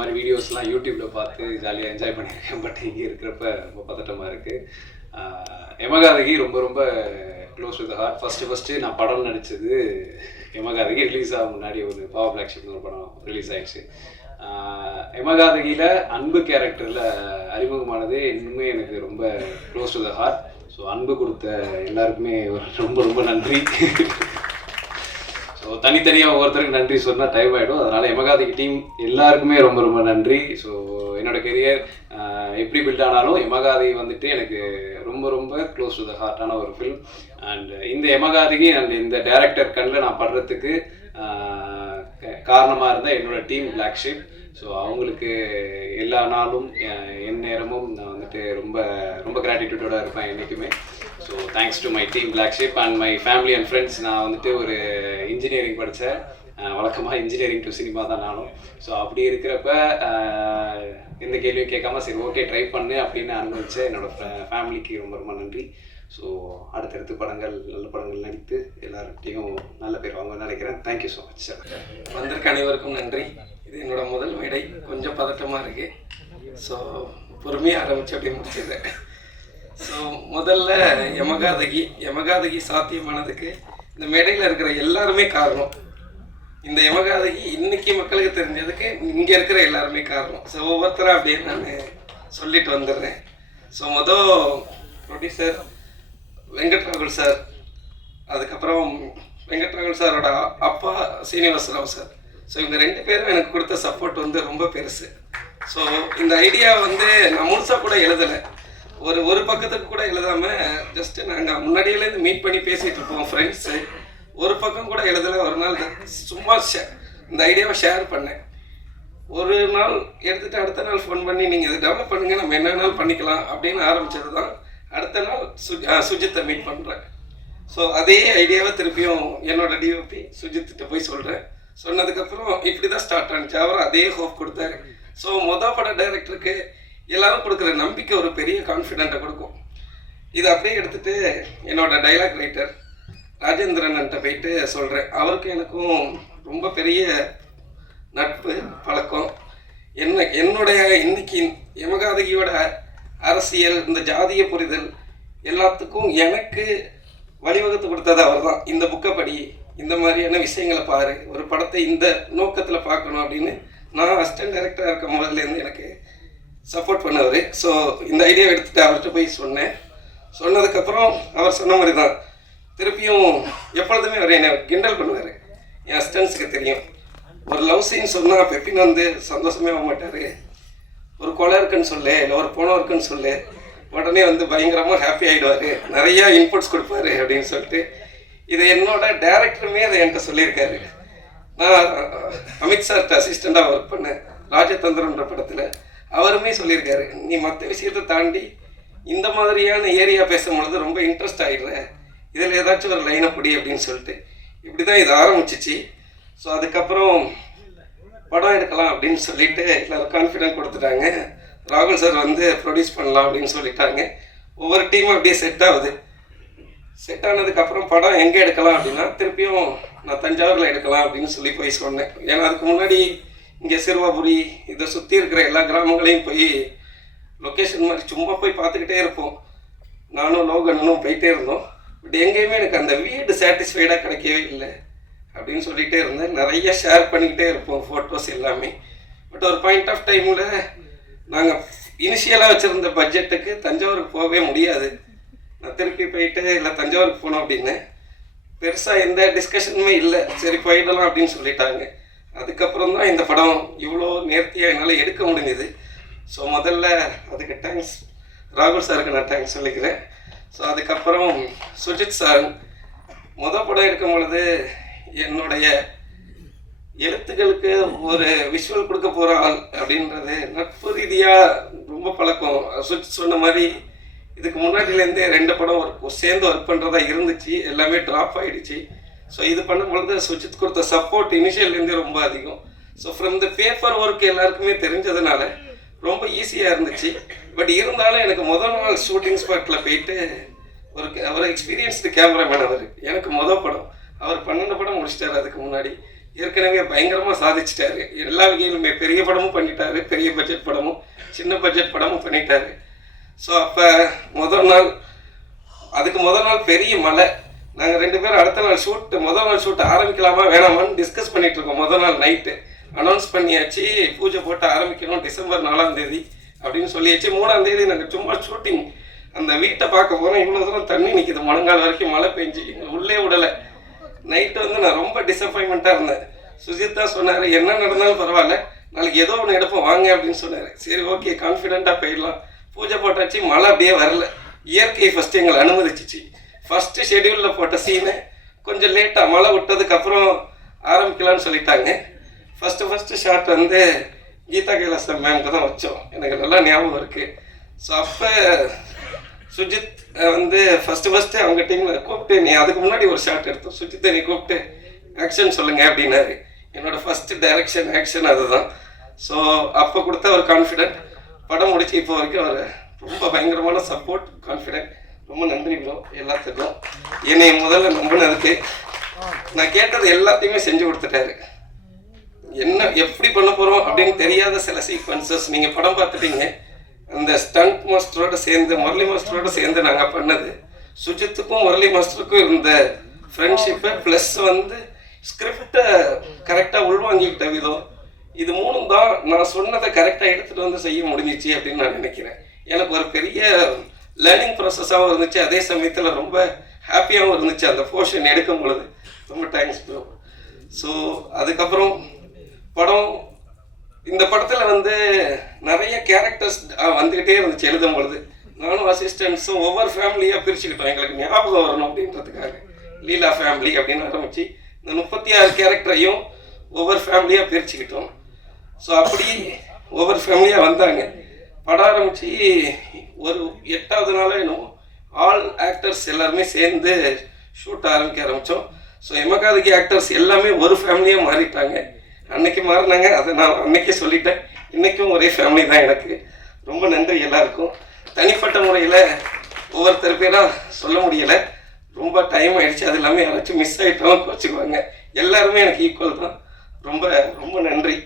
மாதிரி வீடியோஸ்லாம் யூடியூப்பில் பார்த்து ஜாலியாக என்ஜாய் பண்ணியிருக்கேன். பட் இங்கே இருக்கிறப்ப ரொம்ப பதட்டமாக இருக்குது. யமகாதகி ரொம்ப ரொம்ப க்ளோஸ் வித் ஹார்ட். ஃபஸ்ட்டு நான் படம் நடித்தது யமகாதகி ரிலீஸ் ஆக முன்னாடி ஒரு பாவ பிளாக் ஷிப்னு ஒரு படம் ரிலீஸ் ஆகிடுச்சு. யமகாதகியில் அன்பு கேரக்டரில் அறிமுகமானது இன்னுமே எனக்கு ரொம்ப close to the heart. So அன்பு கொடுத்த எல்லாருக்குமே ரொம்ப ரொம்ப நன்றி. ஸோ தனித்தனியாக ஒவ்வொருத்தருக்கு நன்றி சொன்னால் டைம் ஆகிடும். அதனால் யமகாதகி டீம் எல்லாருக்குமே ரொம்ப ரொம்ப நன்றி. ஸோ என்னோடய கெரியர் எப்படி பில்ட் ஆனாலும் யமகாதகி வந்துட்டு எனக்கு ரொம்ப ரொம்ப க்ளோஸ் டு த ஹார்ட்டான ஒரு ஃபில்ம். அண்ட் இந்த யமகாதகி அண்ட் இந்த டைரக்டர் கண்ணில் நான் படுறதுக்கு காரணமாக இருந்த என்னோடய டீம் பிளாக் ஷிப். ஸோ அவங்களுக்கு எல்லா நாளும் என் நேரமும் நான் வந்துட்டு ரொம்ப ரொம்ப கிராட்டிடியூடோடு இருப்பேன் என்றைக்குமே. So thanks to my team Blacksheep and my family and friends. நான் வந்துட்டு ஒரு இன்ஜினியரிங் படித்தேன். வழக்கமாக இன்ஜினியரிங் டு சினிமா தான் நானும். ஸோ அப்படி இருக்கிறப்ப எந்த கேள்வியும் கேட்காம சரி ஓகே ட்ரை பண்ணு அப்படின்னு அனுபவிச்ச என்னோடய ஃபேமிலிக்கு ரொம்ப ரொம்ப நன்றி. ஸோ அடுத்தடுத்து படங்கள் நல்ல படங்கள் நடித்து எல்லார்கிட்டையும் நல்ல பேர் வாங்கன்னு நினைக்கிறேன். Thank you so much sir. வந்திருக்க அனைவருக்கும் நன்றி. இது என்னோட முதல் மேடை, கொஞ்சம் பதட்டமாக இருக்குது. ஸோ பொறுமையாக ஆரம்பித்து அப்படியே முடிச்சிடுறேன். ஸோ முதல்ல யமகாதகி சாத்தியமானதுக்கு இந்த மேடையில் இருக்கிற எல்லாருமே காரணம். இந்த யமகாதகி இன்னைக்கு மக்களுக்கு தெரிஞ்சதுக்கு இங்கே இருக்கிற எல்லாருமே காரணம். ஸோ ஒவ்வொருத்தராக அப்படியே நான் சொல்லிட்டு வந்துடுறேன். ஸோ ப்ரொடியூசர் வெங்கட்ராகுல் சார், அதுக்கப்புறம் வெங்கட்ராகுல் சாரோட அப்பா சீனிவாச ராவ் சார். ஸோ இவங்க 2 பேரும் எனக்கு கொடுத்த சப்போர்ட் ரொம்ப பெருசு. ஸோ இந்த ஐடியா நான் முழுசாக கூட எழுதலை, ஒரு பக்கத்துக்கு கூட எழுதாமல் ஜஸ்ட்டு நாங்கள் முன்னாடியிலேருந்து மீட் பண்ணி பேசிகிட்டு இருப்போம் ஃப்ரெண்ட்ஸு. ஒரு பக்கம் கூட எழுதலை. ஒரு நாள் சும்மா இந்த ஐடியாவை ஷேர் பண்ணேன். ஒரு நாள் எடுத்துகிட்டு அடுத்த நாள் ஃபோன் பண்ணி நீங்கள் இதை டெவலப் பண்ணுங்கள், நம்ம என்ன வேணாலும் பண்ணிக்கலாம் அப்படின்னு ஆரம்பித்தது தான். அடுத்த நாள் சுஜித்தை மீட் பண்ணுறேன். ஸோ அதே ஐடியாவை திருப்பியும் என்னோட டிஓபி சுஜித்திட்ட போய் சொல்கிறேன். சொன்னதுக்கப்புறம் இப்படி தான் ஸ்டார்ட் ஆனிச்சு. அவர் அதே ஹோப் கொடுத்தாரு. ஸோ பட டைரக்டருக்கு எல்லாரும் கொடுக்குற நம்பிக்கை ஒரு பெரிய கான்ஃபிடென்ட்டை கொடுக்கும். இதை அப்படியே எடுத்துகிட்டு என்னோட டைலாக் ரைட்டர் ராஜேந்திரன்கிட்ட போயிட்டு சொல்கிறேன். அவருக்கும் எனக்கும் ரொம்ப பெரிய நட்பு பழக்கம். என்னுடைய இன்னைக்கு யமகாதகியோட அரசியல், இந்த ஜாதிய புரிதல் எல்லாத்துக்கும் எனக்கு வழிவகுத்து கொடுத்தது அவர் தான். இந்த புக்கை படி, இந்த மாதிரியான விஷயங்களை பாரு, ஒரு படத்தை இந்த நோக்கத்தில் பார்க்கணும் அப்படின்னு நான் அசிஸ்டன்ட் டைரக்டராக இருக்க முதல்லேருந்து எனக்கு சப்போர்ட் பண்ணவர். ஸோ இந்த ஐடியா எடுத்துகிட்டு அவர்கிட்ட போய் சொன்னேன். சொன்னதுக்கப்புறம் அவர் சொன்ன மாதிரி தான் திருப்பியும் எப்பொழுதுமே அவர் என்னை கிண்டல் பண்ணுவார். என் அசிஸ்டன்ஸுக்கு தெரியும், ஒரு லவ் சீன் சொன்னால் பெப்பின்னு சந்தோஷமே ஆக மாட்டார். ஒரு கொலை இருக்குன்னு சொல்லு, இல்லை ஒரு பணம் இருக்குன்னு சொல்லு, உடனே பயங்கரமாக ஹாப்பி ஆகிடுவார், நிறையா இன்புட்ஸ் கொடுப்பாரு அப்படின்னு சொல்லிட்டு. இது என்னோட டேரக்டருமே அதை என்கிட்ட சொல்லியிருக்காரு. நான் அமித் சார்கிட்ட அசிஸ்டண்ட்டாக ஒர்க் பண்ணேன் ராஜதந்திரன்ற படத்தில். அவருமே சொல்லியிருக்காரு, நீ மற்ற விஷயத்தை தாண்டி இந்த மாதிரியான ஏரியா பேசும்பொழுது ரொம்ப இன்ட்ரெஸ்ட் ஆகிடுற, இதில் ஏதாச்சும் ஒரு லைனை பிடி அப்படின்னு சொல்லிட்டு. இப்படி தான் இது ஆரம்பிச்சிச்சு. ஸோ அதுக்கப்புறம் படம் எடுக்கலாம் அப்படின்னு சொல்லிட்டு எல்லோரும் கான்ஃபிடென்ட் கொடுத்துட்டாங்க. ராகுல் சார் ப்ரொடியூஸ் பண்ணலாம் அப்படின்னு சொல்லிட்டாங்க. ஒவ்வொரு டீமும் அப்படியே செட் ஆகுது. செட் ஆனதுக்கப்புறம் படம் எங்கே எடுக்கலாம் அப்படின்னா திருப்பியும் நான் தஞ்சாவூரில் எடுக்கலாம் அப்படின்னு சொல்லி போய் சொன்னேன். ஏன்னா அதுக்கு முன்னாடி இங்கே சிறுவாபுரி இதை சுற்றி இருக்கிற எல்லா கிராமங்களையும் போய் லொக்கேஷன் மாதிரி சும்மா போய் பார்த்துக்கிட்டே இருப்போம். நானும் லோகனும் போயிட்டே இருந்தோம். பட் எங்கேயுமே எனக்கு அந்த வீடு சாட்டிஸ்ஃபைடாக கிடைக்கவே இல்லை அப்படின்னு சொல்லிகிட்டே இருந்தேன். நிறைய ஷேர் பண்ணிக்கிட்டே இருப்போம் ஃபோட்டோஸ் எல்லாமே. பட் ஒரு பாயிண்ட் ஆஃப் டைமில் நாங்கள் இனிஷியலாக வச்சுருந்த பட்ஜெட்டுக்கு தஞ்சாவூருக்கு போகவே முடியாது. நான் திருப்பி போயிட்டு இல்லை தஞ்சாவூருக்கு போனோம் அப்படின்னு பெருசாக எந்த டிஸ்கஷனுமே இல்லை. சரி போயிடலாம் அப்படின்னு சொல்லிட்டாங்க. அதுக்கப்புறம் தான் இந்த படம் இவ்வளோ நேர்த்தியாக என்னால் எடுக்க முடிஞ்சுது. ஸோ முதல்ல அதுக்கு தேங்க்ஸ் ராகுல் சாருக்கு நான் தேங்க்ஸ் சொல்லிக்கிறேன். ஸோ அதுக்கப்புறம் சுஜித் சார் படம் எடுக்கும் பொழுது என்னுடைய எழுத்துக்களுக்கு ஒரு விஷுவல் கொடுக்க போகிற ஆள் அப்படின்றது நட்பு ரீதியாக ரொம்ப பழக்கம். சுஜித் சொன்ன மாதிரி இதுக்கு முன்னாடியிலேருந்தே 2 படம் சேர்ந்து ஒர்க் பண்ணுறதா இருந்துச்சு, எல்லாமே ட்ராப் ஆகிடுச்சு. ஸோ இது பண்ணும்பொழுது சுஜித் கொடுத்த சப்போர்ட் இனிஷியல்லேருந்தே ரொம்ப அதிகம். So from the paper work எல்லாருக்குமே தெரிஞ்சதுனால ரொம்ப ஈஸியாக இருந்துச்சு. பட் இருந்தாலும் எனக்கு முதல் நாள் ஷூட்டிங் ஸ்பாட்டில் போயிட்டு ஒரு எக்ஸ்பீரியன்ஸ்டு கேமராமேன் அவர். எனக்கு படம் அவர் 12 படம் முடிச்சிட்டார் அதுக்கு முன்னாடி. ஏற்கனவே பயங்கரமாக சாதிச்சிட்டாரு. எல்லா வகையிலுமே பெரிய படமும் பண்ணிட்டாரு, பெரிய பட்ஜெட் படமும் சின்ன பட்ஜெட் படமும் பண்ணிட்டாரு. ஸோ அப்போ அதுக்கு முதல் நாள் பெரிய மழை. நாங்கள் 2 பேரும் அடுத்த நாள் முதல் நாள் ஷூட் ஆரம்பிக்கலாமா வேணாமான்னு டிஸ்கஸ் பண்ணிட்டு இருக்கோம். முதல் நாள் நைட்டு அனௌன்ஸ் பண்ணியாச்சு, பூஜை போட்டு ஆரம்பிக்கணும் டிசம்பர் 4ஆம் தேதி அப்படின்னு சொல்லியாச்சு. 3ஆம் தேதி நாங்கள் சும்மா ஷூட்டிங் அந்த வீட்டை பார்க்க போகிறோம். இவ்வளோ தூரம் தண்ணி நிற்கிது, முழங்கால் வரைக்கும் மழை பெஞ்சு உள்ளே விடலை. நைட்டு நான் ரொம்ப டிசப்பாயின்மெண்ட்டாக இருந்தேன். சுஜித் தான் சொன்னார், என்ன நடந்தாலும் பரவாயில்ல, நாளைக்கு ஏதோ ஒன்று எடுப்போம் வாங்க அப்படின்னு சொன்னார். சரி ஓகே, கான்ஃபிடென்ட்டாக போயிடலாம். பூஜை போட்டாச்சு, மழை அப்படியே வரல. இயற்கை ஃபஸ்ட்டு எங்களை அனுமதிச்சிச்சு. ஃபஸ்ட்டு ஷெடியூலில் போட்ட சீனை கொஞ்சம் லேட்டாக மழை விட்டதுக்கப்புறம் ஆரம்பிக்கலான்னு சொல்லிட்டாங்க. ஃபஸ்ட்டு ஷாட் கீதா கைலாசம் மேம்க்கு தான் வச்சோம். எனக்கு நல்லா ஞாபகம் இருக்குது. ஸோ அப்போ சுஜித் ஃபஸ்ட்டு அவங்க டீமில் கூப்பிட்டு, நீ அதுக்கு முன்னாடி ஒரு ஷாட் எடுத்தோம், சுஜித்தை நீ கூப்பிட்டு ஆக்ஷன் சொல்லுங்கள் அப்படின்னாரு. என்னோடய ஃபஸ்ட்டு டைரக்ஷன் ஆக்ஷன் அதுதான். ஸோ அப்போ கொடுத்த ஒரு கான்ஃபிடென்ட், படம் முடிச்சு இப்போ வரைக்கும் ஒரு ரொம்ப பயங்கரமான சப்போர்ட், கான்ஃபிடென்ட். ரொம்ப நன்றி ப்ரோ எல்லாத்துக்கும். என்னை முதல்ல நம்பினதுக்கு. நான் கேட்டது எல்லாத்தையுமே செஞ்சு கொடுத்துட்டாரு. என்ன எப்படி பண்ண போகிறோம் அப்படின்னு தெரியாத சில சீக்வன்சஸ் நீங்கள் படம் பார்த்துட்டீங்க. அந்த ஸ்டண்ட் மாஸ்டரோடு சேர்ந்து, முரளி மாஸ்டரோடு சேர்ந்து நாங்கள் பண்ணது, சுஜித்துக்கும் முரளி மாஸ்டருக்கும் இருந்த ஃப்ரெண்ட்ஷிப்பு ப்ளஸ் ஸ்கிரிப்டை கரெக்டாக உள்வாங்கிக்கிட்ட விதம், இது 3 தான் நான் சொன்னதை கரெக்டாக எடுத்துகிட்டு செய்ய முடிஞ்சிச்சு அப்படின்னு நான் நினைக்கிறேன். எனக்கு ஒரு பெரிய லேர்னிங் ப்ராசஸாகவும் இருந்துச்சு, அதே சமயத்தில் ரொம்ப ஹாப்பியாகவும் இருந்துச்சு அந்த போர்ஷன் எடுக்கும் பொழுது. ரொம்ப தேங்க்ஸ் ப்ரோ. ஸோ அதுக்கப்புறம் இந்த படத்தில் நிறைய கேரக்டர்ஸ் வந்துக்கிட்டே இருந்துச்சு எழுதும் பொழுது. நானும் அசிஸ்டன்ட்ஸும் ஒவ்வொரு ஃபேமிலியாக பிரிச்சுக்கிட்டோம், எங்களுக்கு ஞாபகம் வரணும் அப்படின்றதுக்காக. லீலா ஃபேமிலி அப்படின்னு ஆரம்பித்து இந்த 36 கேரக்டரையும் ஒவ்வொரு ஃபேமிலியாக பிரிச்சுக்கிட்டோம். ஸோ அப்படி ஒவ்வொரு ஃபேமிலியாக வந்தாங்க. படம் ஆரம்பித்து ஒரு 8வது நாள் என்னமோ ஆல் ஆக்டர்ஸ் எல்லாருமே சேர்ந்து ஷூட் ஆரம்பித்தோம். ஸோ எமகாதகி ஆக்டர்ஸ் எல்லாமே ஒரு ஃபேமிலியாக மாறிட்டாங்க. அன்னைக்கு மாறினாங்க, அதை நான் அன்னைக்கே சொல்லிட்டேன். இன்றைக்கும் ஒரே ஃபேமிலி தான் எனக்கு. ரொம்ப நன்றி எல்லாருக்கும். தனிப்பட்ட முறையில் ஒவ்வொருத்தர் பேராக சொல்ல முடியலை, ரொம்ப டைம் ஆகிடுச்சு. அது எல்லாமே யாராச்சும் மிஸ் ஆகிட்டோம் வச்சுக்குவாங்க. எல்லாருமே எனக்கு ஈக்குவல் தான். ரொம்ப ரொம்ப நன்றி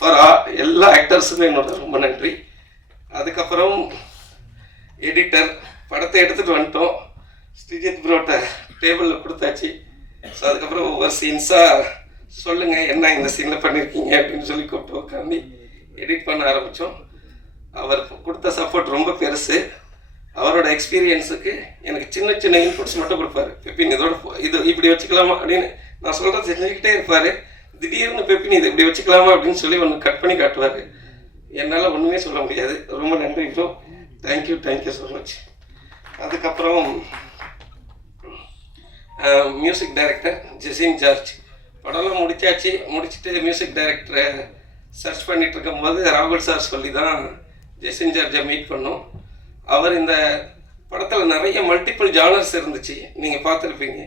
ஃபார் எல்லா ஆக்டர்ஸுமே என்னோட ரொம்ப நன்றி. அதுக்கப்புறம் எடிட்டர், படத்தை எடுத்துகிட்டு வந்துட்டோம், ஸ்ரீஜித் ப்ரோட்ட டேபிளில் கொடுத்தாச்சு. ஸோ அதுக்கப்புறம் ஒவ்வொரு சீன்ஸாக சொல்லுங்கள் என்ன இந்த சீனில் பண்ணியிருக்கீங்க அப்படின்னு சொல்லி கூப்பிட்டு உட்காந்து எடிட் பண்ண ஆரம்பித்தோம். அவர் கொடுத்த சப்போர்ட் ரொம்ப பெருசு. அவரோட எக்ஸ்பீரியன்ஸுக்கு எனக்கு சின்ன சின்ன இன்புட்ஸ் மட்டும் கொடுப்பாரு. பெப்பின் இது இப்படி வச்சுக்கலாமா அப்படின்னு நான் சொல்கிறது செஞ்சுக்கிட்டே இருப்பார். திடீர்னு பெப்பின் இது இப்படி வச்சுக்கலாமா அப்படின்னு சொல்லி ஒன்று கட் பண்ணி காட்டுவார். என்னால் ஒன்றுமே சொல்ல முடியாது. ரொம்ப நன்றி ப்ரோ, தேங்க்யூ ஸோ மச். அதுக்கப்புறம் மியூசிக் டைரக்டர் ஜெசின் ஜார்ஜ். படம்லாம் முடிச்சுட்டு மியூசிக் டைரக்டரை சர்ச் பண்ணிட்டு இருக்கும்போது ராகுல் சார் சொல்லி தான் ஜெசின் ஜார்ஜை மீட் பண்ணோம். அவர் இந்த படத்தில் நிறைய மல்டிபிள் ஜானர்ஸ் இருந்துச்சு, நீங்கள் பார்த்துருப்பீங்க.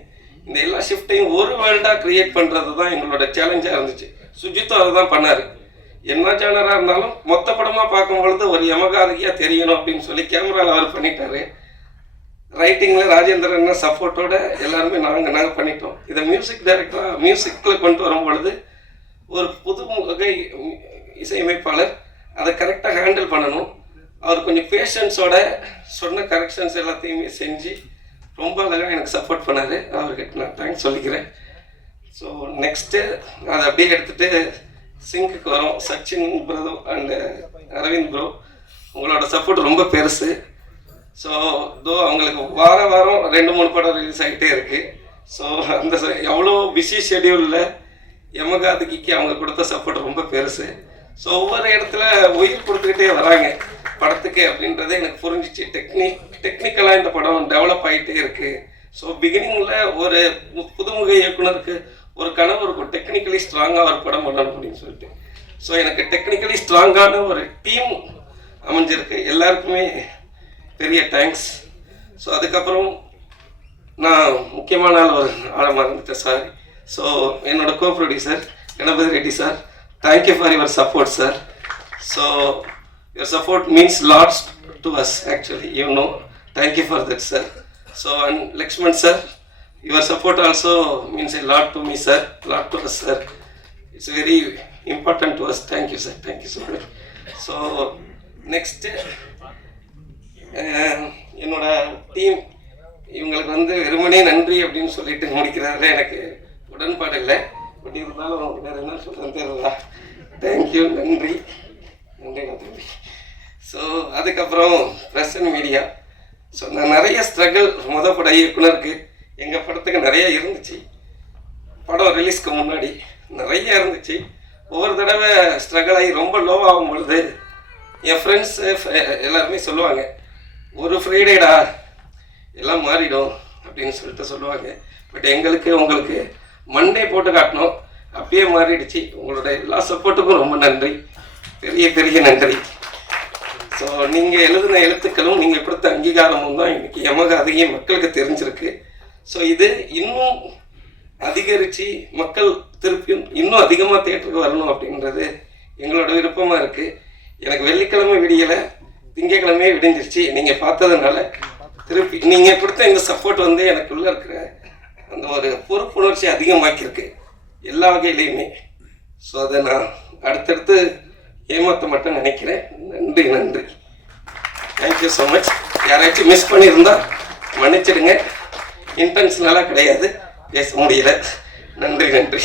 இந்த எல்லா ஷிஃப்ட்டையும் ஒரு வேர்ல்டாக க்ரியேட் பண்ணுறது தான் எங்களோட சேலஞ்சாக இருந்துச்சு. சுஜித்தும் அதை தான் பண்ணார். என்ன ஜானராக இருந்தாலும் மொத்த படமாக பார்க்கும்பொழுது ஒரு யமகாதகியாக தெரியணும் அப்படின்னு சொல்லி கேமராவில் அவர் பண்ணிட்டாரு. ரைட்டிங்கில் ராஜேந்திரன் சப்போர்ட்டோட எல்லாருமே நாங்கள் பண்ணிட்டோம். இதை மியூசிக் டைரக்டராக மியூசிக்கில் கொண்டு வரும்பொழுது ஒரு புது வகை இசையமைப்பாளர் அதை கரெக்டாக ஹேண்டில் பண்ணணும். அவர் கொஞ்சம் பேஷன்ஸோட சொன்ன கரெக்ஷன்ஸ் எல்லாத்தையுமே செஞ்சு ரொம்ப அழகாக எனக்கு சப்போர்ட் பண்ணார். அவர்கிட்ட நான் தேங்க்ஸ் சொல்லிக்கிறேன். ஸோ நெக்ஸ்ட்டு அதை அப்படியே எடுத்துகிட்டு சிங்குக்கு வரோம். Sachin bro and Aravind bro, உங்களோட சப்போர்ட் ரொம்ப பெருசு. ஸோ அவங்களுக்கு வாரம் 2-3 படம் ரிலீஸ் ஆகிட்டே இருக்குது. ஸோ அந்த எவ்வளோ பிஸி ஷெடியூலில் யமகாதகிக்கு அவங்க கொடுத்த சப்போர்ட் ரொம்ப பெருசு. ஸோ ஒவ்வொரு இடத்துல உயிர் கொடுத்துக்கிட்டே வராங்க படத்துக்கு அப்படின்றத எனக்கு புரிஞ்சிச்சு. டெக்னிக்கலாக இந்த படம் டெவலப் ஆகிட்டே இருக்குது. ஸோ பிகினிங்கில் ஒரு புதுமுக இயக்குனருக்கு ஒரு கனவு இருக்கும், டெக்னிக்கலி ஸ்ட்ராங்காக ஒரு படம் பண்ணணும் அப்படின்னு சொல்லிட்டு. ஸோ எனக்கு டெக்னிக்கலி ஸ்ட்ராங்கான ஒரு டீம் அமைஞ்சிருக்கு. எல்லாருக்குமே பெரிய தேங்க்ஸ். ஸோ அதுக்கப்புறம் நான் முக்கியமான ஒரு ஆளை மறந்துட்டேன், சாரி. ஸோ என்னோட co producer Ganapathi Reddy sir, thank you for your support sir. So your support means lots to us actually, you know. Thank you for that sir. So and Lakshman sir, your support also means a lot to me sir, lot to us sir. It's very important to us. Thank you sir, thank you so much. So next என்னோட team, இவங்களுக்கு வந்து வெறுமனே நன்றி அப்படின்னு சொல்லிட்டு முடிக்கிறாரு எனக்கு உடன்பாடு இல்லை. பட் இருந்தாலும் வேறு என்ன சொல்கிறேன்னு தெரியல. தேங்க்யூ, நன்றி நன்றி நன்றி. ஸோ அதுக்கப்புறம் ப்ரெஸ் அண்ட் மீடியா. ஸோ நான் நிறைய ஸ்ட்ரகிள் பட இயக்குனருக்கு எங்கள் படத்துக்கு நிறைய இருந்துச்சு. படம் ரிலீஸ்க்கு முன்னாடி நிறைய இருந்துச்சு. ஒவ்வொரு தடவை ஸ்ட்ரகிள் ஆகி ரொம்ப லோவாகும் பொழுது என் ஃப்ரெண்ட்ஸு எல்லாருமே சொல்லுவாங்க, ஒரு ஃப்ரைடேடா எல்லாம் மாறிடும் அப்படின்னு சொல்லிட்டு சொல்லுவாங்க. பட் எங்களுக்கு உங்களுக்கு மண்டே போட்டு காட்டணும், அப்பயே மாறிடுச்சு. உங்களோட எல்லா சப்போர்ட்டுக்கும் ரொம்ப நன்றி, பெரிய பெரிய நன்றி. ஸோ நீங்கள் எழுதின எழுத்துக்களும் நீங்கள் கொடுத்த அங்கீகாரமும் தான் இன்னைக்கு யமகாதகி மக்களுக்கு தெரிஞ்சிருக்கு. ஸோ இது இன்னும் அதிகரித்து மக்கள் திருப்பியும் இன்னும் அதிகமாக தேட்டருக்கு வரணும் அப்படின்றது எங்களோட விருப்பமாக இருக்குது. எனக்கு வெள்ளிக்கிழமை விடியலை, திங்கக்கிழமையே விடிஞ்சிருச்சு. நீங்கள் பார்த்ததுனால திருப்பி நீங்கள் கொடுத்த இந்த சப்போர்ட் வந்து எனக்குள்ளே இருக்கிற அந்த ஒரு பொறுப்புணர்ச்சி அதிகமாக்கியிருக்கு எல்லா வகையிலையுமே. ஸோ அதை நான் அடுத்தடுத்து ஏமாற்ற மட்டும் நினைக்கிறேன். நன்றி நன்றி, தேங்க்யூ ஸோ மச். யாராச்சும் மிஸ் பண்ணியிருந்தா மன்னிச்சிடுங்க, இன்டென்ஷனலாக கிடையாது, பேச முடியல. நன்றி நன்றி.